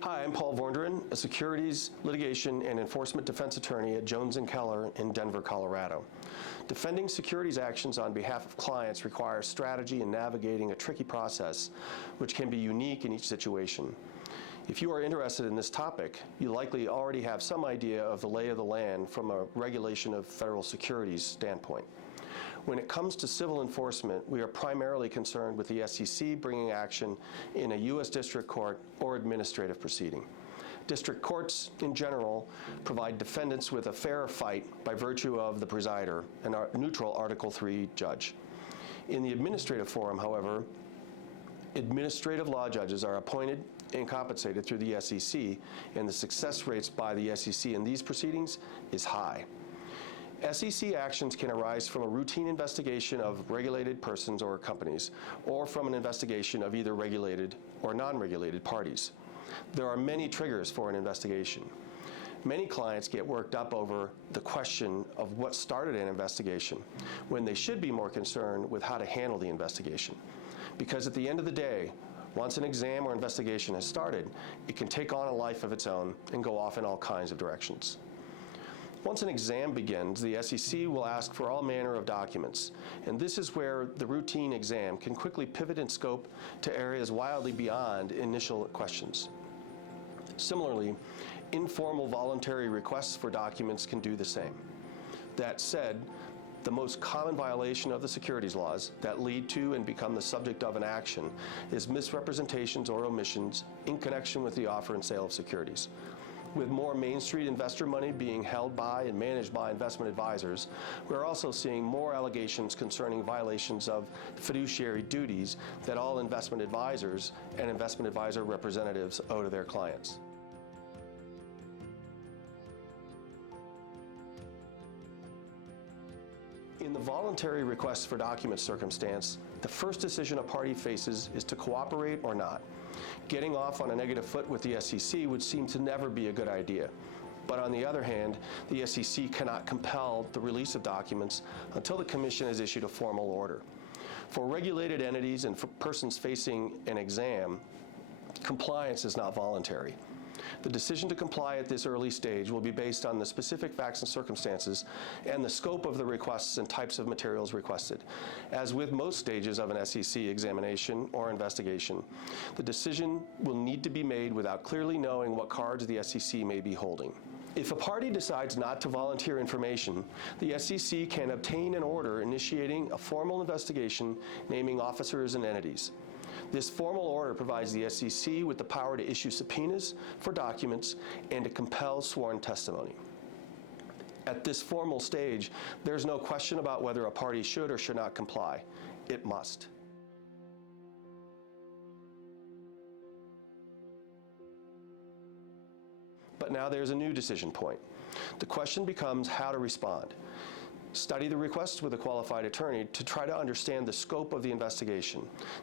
Hi, I'm Paul Vorndran, a securities, litigation, and enforcement defense attorney at Jones Keller in Denver, Colorado. Defending securities actions on behalf of clients requires strategy in navigating a tricky process, which can be unique in each situation. If you are interested in this topic, you likely already have some idea of the lay of the land from a regulation of federal securities standpoint. When it comes to civil enforcement, we are primarily concerned with the SEC bringing action in a U.S. district court or administrative proceeding. District courts, in general, provide defendants with a fair fight by virtue of the presider, a neutral Article III judge. In the administrative forum, however, administrative law judges are appointed and compensated through the SEC, and the success rates by the SEC in these proceedings is high. SEC actions can arise from a routine investigation of regulated persons or companies, or from an investigation of either regulated or non-regulated parties. There are many triggers for an investigation. Many clients get worked up over the question of what started an investigation, when they should be more concerned with how to handle the investigation. Because at the end of the day, once an exam or investigation has started, it can take on a life of its own and go off in all kinds of directions. Once an exam begins, the SEC will ask for all manner of documents, and this is where the routine exam can quickly pivot in scope to areas wildly beyond initial questions. Similarly, informal voluntary requests for documents can do the same. That said, the most common violation of the securities laws that lead to and become the subject of an action is misrepresentations or omissions in connection with the offer and sale of securities. With more Main Street investor money being held by and managed by investment advisors, we're also seeing more allegations concerning violations of fiduciary duties that all investment advisors and investment advisor representatives owe to their clients. In the voluntary request for documents circumstance, the first decision a party faces is to cooperate or not. Getting off on a negative foot with the SEC would seem to never be a good idea. But on the other hand, the SEC cannot compel the release of documents until the Commission has issued a formal order. For regulated entities and for persons facing an exam, compliance is not voluntary. The decision to comply at this early stage will be based on the specific facts and circumstances and the scope of the requests and types of materials requested. As with most stages of an SEC examination or investigation, the decision will need to be made without clearly knowing what cards the SEC may be holding. If a party decides not to volunteer information, the SEC can obtain an order initiating a formal investigation naming officers and entities. This formal order provides the SEC with the power to issue subpoenas for documents and to compel sworn testimony. At this formal stage, there's no question about whether a party should or should not comply. It must. But now there's a new decision point. The question becomes how to respond. Study the request with a qualified attorney to try to understand the scope of the investigation.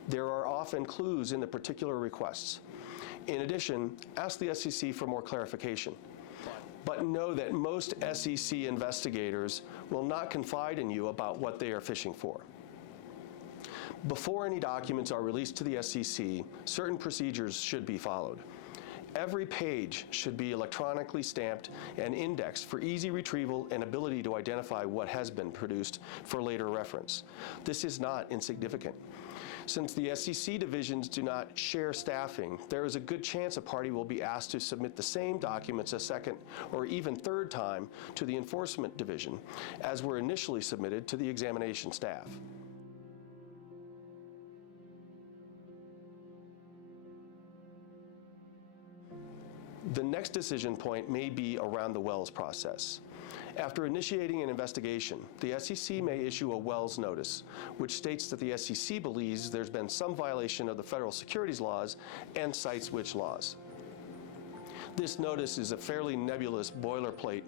There are often clues in the particular requests. In addition, ask the SEC for more clarification. But know that most SEC investigators will not confide in you about what they are fishing for. Before any documents are released to the SEC, certain procedures should be followed. Every page should be electronically stamped and indexed for easy retrieval and ability to identify what has been produced for later reference. This is not insignificant. Since the SEC divisions do not share staffing, there is a good chance a party will be asked to submit the same documents a second or even third time to the enforcement division as were initially submitted to the examination staff. The next decision point may be around the Wells process. After initiating an investigation, the SEC may issue a Wells notice, which states that the SEC believes there's been some violation of the federal securities laws and cites which laws. This notice is a fairly nebulous boilerplate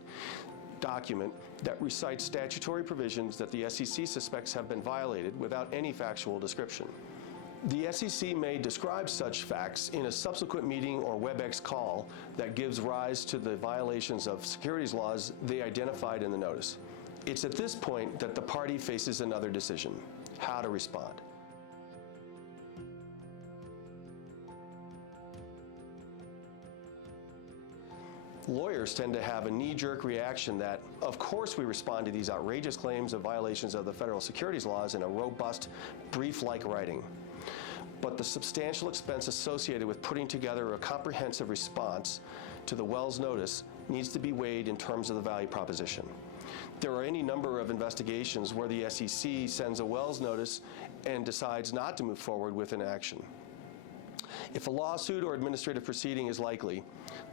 document that recites statutory provisions that the SEC suspects have been violated without any factual description. The SEC may describe such facts in a subsequent meeting or WebEx call that gives rise to the violations of securities laws they identified in the notice. It's at this point that the party faces another decision: how to respond. Lawyers tend to have a knee-jerk reaction that, of course, we respond to these outrageous claims of violations of the federal securities laws in a robust, brief-like writing. But the substantial expense associated with putting together a comprehensive response to the Wells notice needs to be weighed in terms of the value proposition. There are any number of investigations where the SEC sends a Wells notice and decides not to move forward with an action. If a lawsuit or administrative proceeding is likely,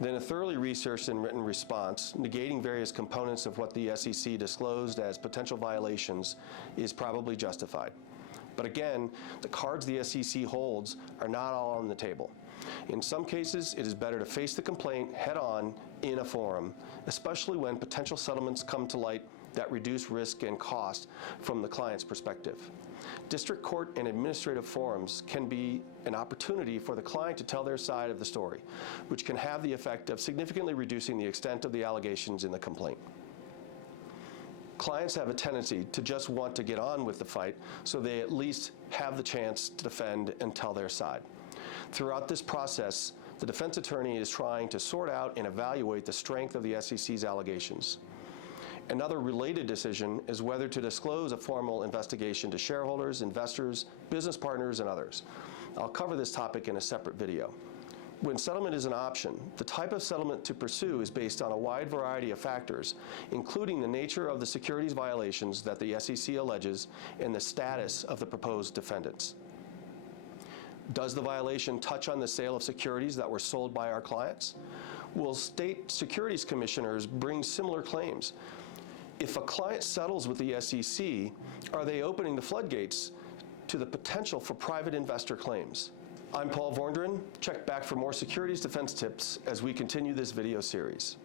then a thoroughly researched and written response, negating various components of what the SEC disclosed as potential violations, is probably justified. But again, the cards the SEC holds are not all on the table. In some cases, it is better to face the complaint head-on in a forum, especially when potential settlements come to light that reduce risk and cost from the client's perspective. District court and administrative forums can be an opportunity for the client to tell their side of the story, which can have the effect of significantly reducing the extent of the allegations in the complaint. Clients have a tendency to just want to get on with the fight, so they at least have the chance to defend and tell their side. Throughout this process, the defense attorney is trying to sort out and evaluate the strength of the SEC's allegations. Another related decision is whether to disclose a formal investigation to shareholders, investors, business partners, and others. I'll cover this topic in a separate video. When settlement is an option, the type of settlement to pursue is based on a wide variety of factors, including the nature of the securities violations that the SEC alleges and the status of the proposed defendants. Does the violation touch on the sale of securities that were sold by our clients? Will state securities commissioners bring similar claims? If a client settles with the SEC, are they opening the floodgates to the potential for private investor claims? I'm Paul Vorndran. Check back for more securities defense tips as we continue this video series.